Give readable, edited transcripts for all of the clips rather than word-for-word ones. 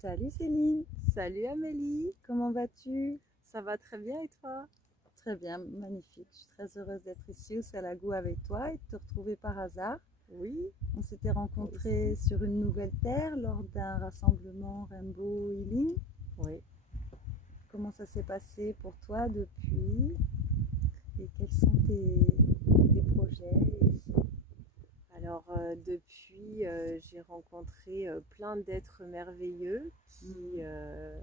Salut Céline, Salut Amélie, comment vas-tu? ça va très bien et toi? Très bien, magnifique. Je suis très heureuse d'être ici au Salagou avec toi et de te retrouver par hasard. Oui, On s'était moi rencontrés aussi. sur une nouvelle terre lors d'un rassemblement Rainbow Healing. Oui. Comment ça s'est passé pour toi depuis et quels sont tes projets? Alors depuis, j'ai rencontré plein d'êtres merveilleux Mhm.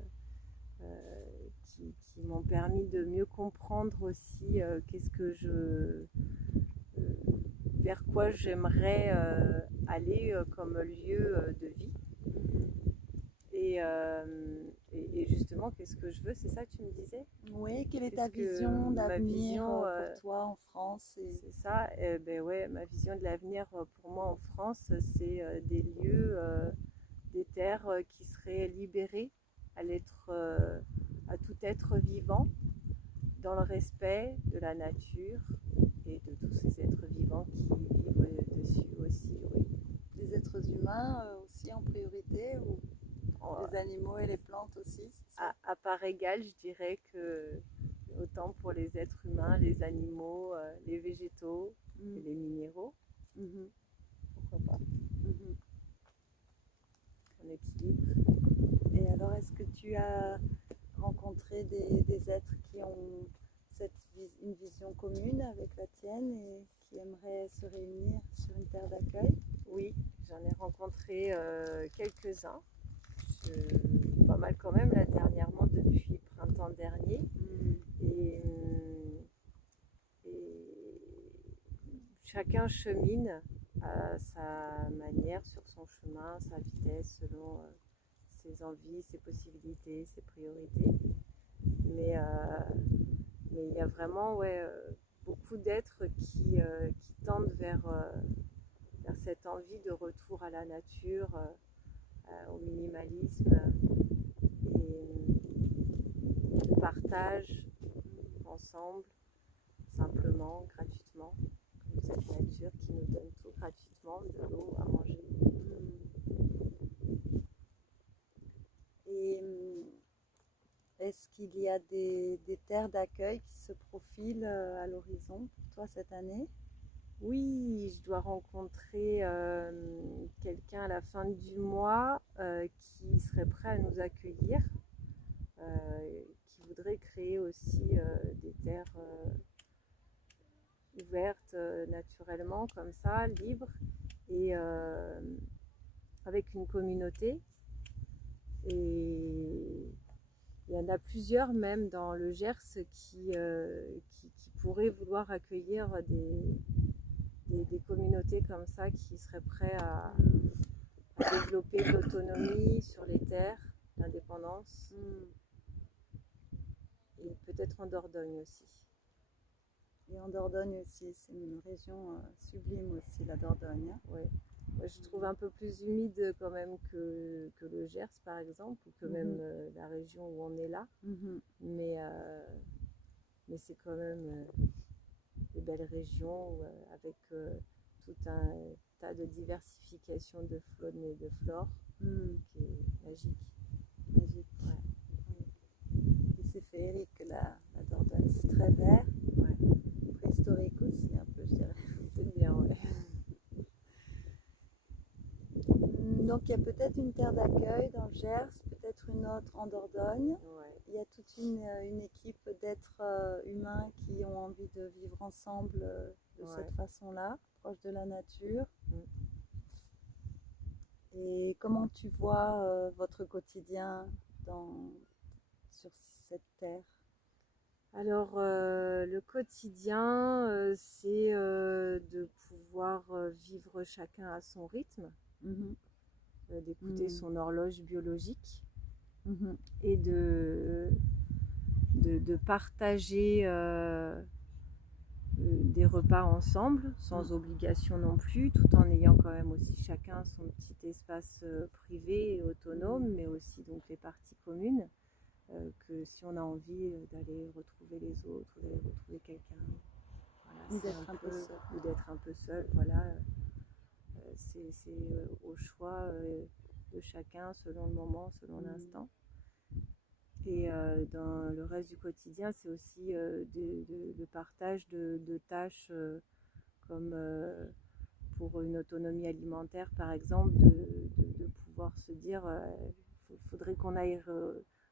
qui m'ont permis de mieux comprendre aussi qu'est-ce que vers quoi j'aimerais aller comme lieu de vie. Mhm. Et, euh, et justement, qu'est-ce que je veux, c'est ça que tu me disais? Oui, quelle est ta Qu'est-ce que vision ma d'avenir vision, pour toi en France c'est ça, ben ouais, ma vision de l'avenir pour moi en France, c'est des lieux, des terres qui seraient libérées à l'être, à tout être vivant, dans le respect de la nature et de tous ces êtres vivants qui vivent dessus aussi, oui. les êtres humains aussi en priorité ou En- les animaux et les plantes aussi, c'est ça? à part égale, je dirais que autant pour les êtres humains, les animaux, les végétaux et Mhm. les minéraux, Mhm. pourquoi pas, Mhm. en équilibre. Et alors, est-ce que tu as rencontré des êtres qui ont une vision commune avec la tienne et qui aimeraient se réunir sur une terre d'accueil? Oui, j'en ai rencontré quelques-uns, pas mal quand même là dernièrement depuis le printemps dernier. Mm. Et, et chacun chemine à sa manière, sur son chemin, sa vitesse, selon ses envies, ses possibilités, ses priorités. Mais mais il y a vraiment ouais, beaucoup d'êtres qui tendent vers cette envie de retour à la nature, au minimalisme et de partage ensemble, simplement, gratuitement, comme cette nature qui nous donne tout gratuitement, de l'eau à manger. Mm. Et est-ce qu'il y a des terres d'accueil qui se profilent à l'horizon pour toi cette année? Oui, je dois rencontrer quelqu'un à la fin du mois qui serait prêt à nous accueillir, qui voudrait créer aussi des terres ouvertes naturellement, comme ça, libres, et avec une communauté. Et il y en a plusieurs même dans le Gers qui pourraient vouloir accueillir des communautés comme ça qui seraient prêts Mm. à développer l'autonomie sur les terres, l'indépendance, Mm. et peut-être en Dordogne aussi. Et en Dordogne aussi, c'est une région sublime aussi, la Dordogne, hein. Ouais. Moi, je trouve un peu plus humide quand même que le Gers par exemple, ou que même Mhm. la région où on est là. Mhm. Mais, mais c'est quand même des belles régions avec tout un tas de diversification de faune et de flore Mm. qui est magique. Magique. Ouais, Oui. Et c'est féerique, la Dordogne. C'est très vert, ouais. préhistorique aussi, un peu, je dirais. C'est bien, ouais. Donc, il y a peut-être une terre d'accueil dans le Gers, peut-être une autre en Dordogne. Ouais, Il y a toute une équipe d'êtres humains qui ont envie de vivre ensemble de cette ouais. façon-là, proche de la nature. Mm. Et comment tu vois votre quotidien sur cette terre? Alors, le quotidien, c'est de pouvoir vivre chacun à son rythme, Mhm. d'écouter Mhm. son horloge biologique Mhm. et de partager des repas ensemble, sans obligation non plus, tout en ayant quand même aussi chacun son petit espace privé et autonome, Mhm. mais aussi donc les parties communes, que si on a envie d'aller retrouver les autres, ou d'aller retrouver quelqu'un, voilà, Ou c'est un d'être un peu peu, seul. ou d'être un peu seul, voilà, c'est au choix de chacun selon le moment, selon l'instant. Et dans le reste du quotidien, c'est aussi le partage de tâches comme pour une autonomie alimentaire, par exemple, de pouvoir se dire, faudrait qu'on aille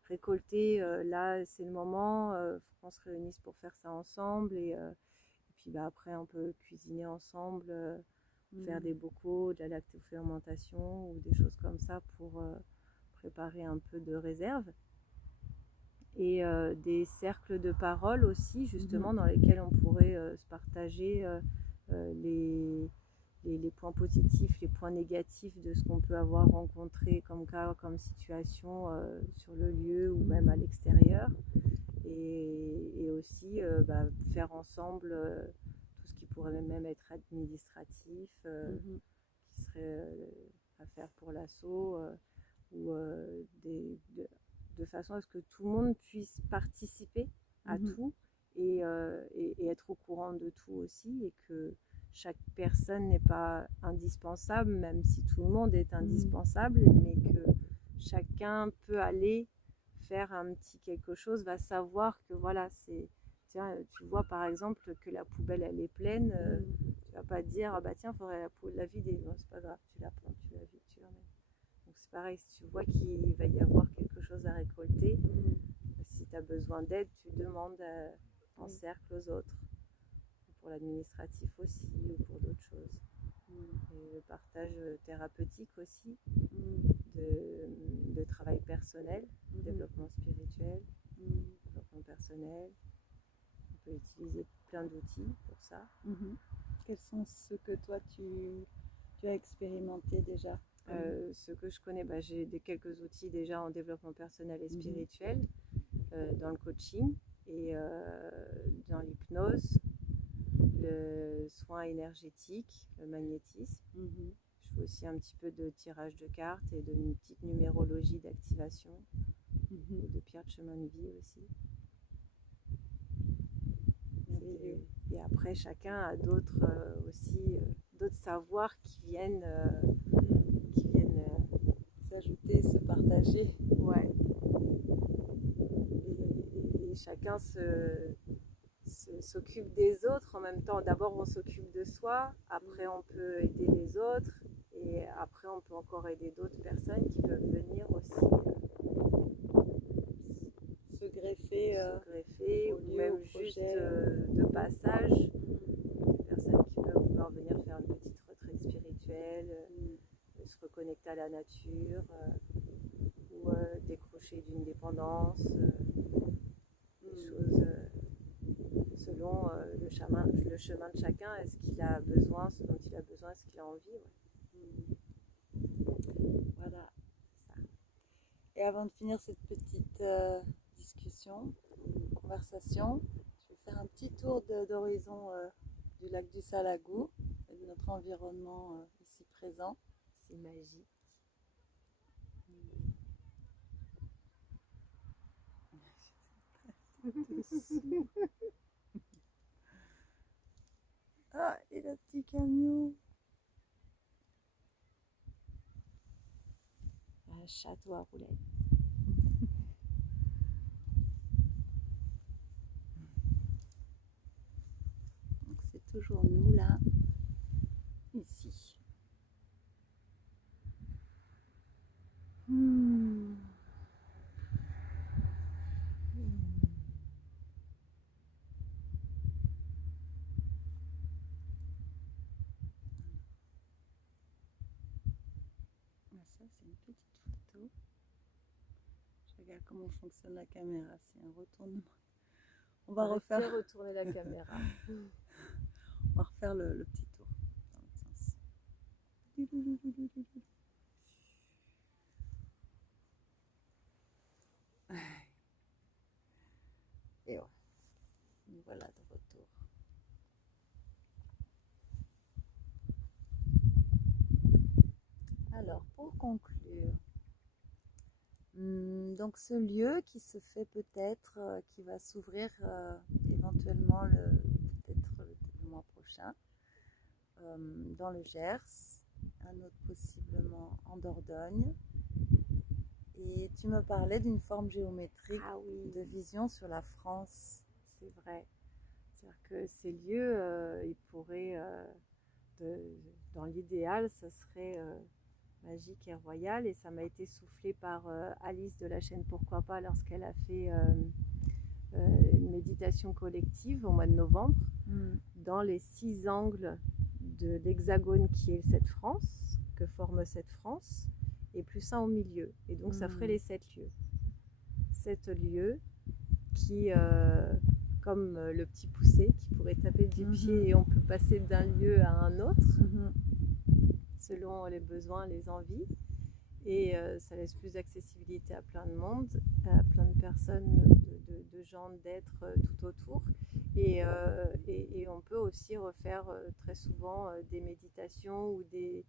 récolter, là c'est le moment, faut qu'on se réunisse pour faire ça ensemble. Et puis après, on peut cuisiner ensemble, faire des bocaux, de la lactofermentation ou des choses comme ça pour préparer un peu de réserve. Et des cercles de parole aussi, justement, dans lesquels on pourrait se partager les points positifs, les points négatifs de ce qu'on peut avoir rencontré comme cas, comme situation sur le lieu ou même à l'extérieur. Et aussi faire ensemble tout ce qui pourrait même être administratif, qui serait à faire pour l'asso, ou de façon à ce que tout le monde puisse participer à tout et être au courant de tout aussi, et que chaque personne n'est pas indispensable, même si tout le monde est indispensable, mais que chacun peut aller faire un petit quelque chose, va savoir que voilà, c'est... Tiens, tu vois par exemple que la poubelle elle est pleine, tu vas pas te dire ah bah tiens, faudrait la vider. Non, c'est pas grave, tu la prends, tu la vides, tu l'emmènes. Donc c'est pareil, si tu vois qu'il va y avoir quelque chose à récolter, si tu as besoin d'aide, tu demandes en cercle aux autres. Pour l'administratif aussi, ou pour d'autres choses. Et le partage thérapeutique aussi, de travail personnel, développement spirituel, développement personnel. On peut utiliser plein d'outils pour ça. Quels sont ceux que toi tu as expérimenté déjà? Ce que je connais, j'ai quelques outils déjà en développement personnel et spirituel, dans le coaching et dans l'hypnose, le soin énergétique, le magnétisme. Je fais aussi un petit peu de tirage de cartes et d'une petite numérologie d'activation, et de pierre de chemin de vie aussi. Et après, chacun a d'autres aussi, d'autres savoirs qui viennent s'ajouter, se partager. Ouais. Et chacun s'occupe des autres en même temps. D'abord, on s'occupe de soi, après, on peut aider les autres, et après, on peut encore aider d'autres personnes qui peuvent venir aussi se greffer ou même juste de passage. Des personnes qui peuvent vouloir venir faire une petite retraite spirituelle, se reconnecter à la nature, ou décrocher d'une dépendance, des choses selon le chemin de chacun, est-ce qu'il a besoin, ce dont il a besoin, est-ce qu'il a envie. Voilà, ça. Et avant de finir cette petite discussion, conversation, je vais faire un petit tour d'horizon du lac du Salagou et de notre environnement ici présent. C'est magique. Ah, et le petit camion. Un château à roulettes. Donc c'est toujours nous là, ici. Ça, c'est une petite photo. Je regarde comment fonctionne la caméra. C'est un retournement. On va refaire retourner la caméra. On va refaire le petit tour dans l'autre sens. Et ouais. Voilà de retour. Alors, pour conclure, donc ce lieu qui se fait peut-être, qui va s'ouvrir éventuellement peut-être le mois prochain, dans le Gers, un autre possiblement en Dordogne, Et tu me parlais d'une forme géométrique Ah oui, de vision sur la France. c'est vrai. C'est-à-dire que ces lieux, ils pourraient, dans l'idéal, ça serait magique et royal. Et ça m'a été soufflé par Alice de la chaîne Pourquoi pas lorsqu'elle a fait une méditation collective au mois de novembre dans les 6 angles de l'hexagone qui est cette France, que forme cette France, et plus un au milieu. Et donc ça ferait les 7 lieux. 7 lieux qui, comme le petit poussé qui pourrait taper du pied et on peut passer d'un lieu à un autre selon les besoins, les envies. Et ça laisse plus d'accessibilité à plein de monde, à plein de personnes, de gens, d'êtres tout autour. Et on peut aussi refaire très souvent des méditations ou du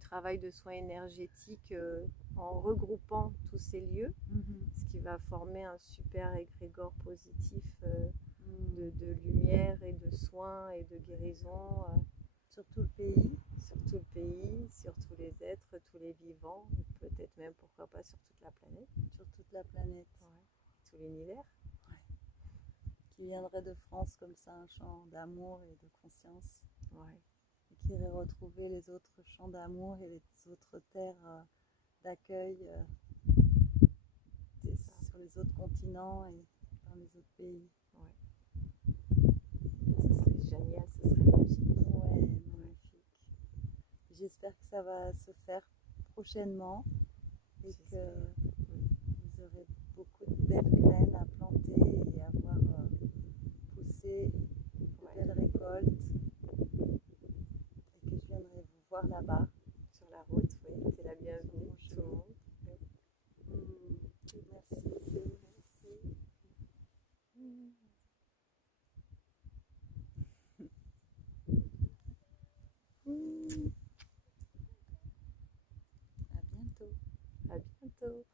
travail de soins énergétiques en regroupant tous ces lieux, ce qui va former un super égrégore positif de lumière et de soins et de guérison. Sur tout le pays. Sur tout le pays, sur tous les êtres, tous les vivants, peut-être même, pourquoi pas, sur toute la planète. Sur toute la planète. Ouais. Tout l'univers. Ouais. Qui viendrait de France comme ça, un chant d'amour et de conscience. Ouais. Et qui irait retrouver les autres chants d'amour et les autres terres d'accueil sur les autres continents et dans les autres pays. Ouais. Ça serait génial, ça serait magique. Ouais, magnifique. J'espère que ça va se faire prochainement et que vous aurez beaucoup de belles graines à planter et à voir pousser de belles récoltes et que je viendrai vous voir là-bas. Sur la route, oui, c'est la bienvenue, tout le monde. Merci. À bientôt. À bientôt.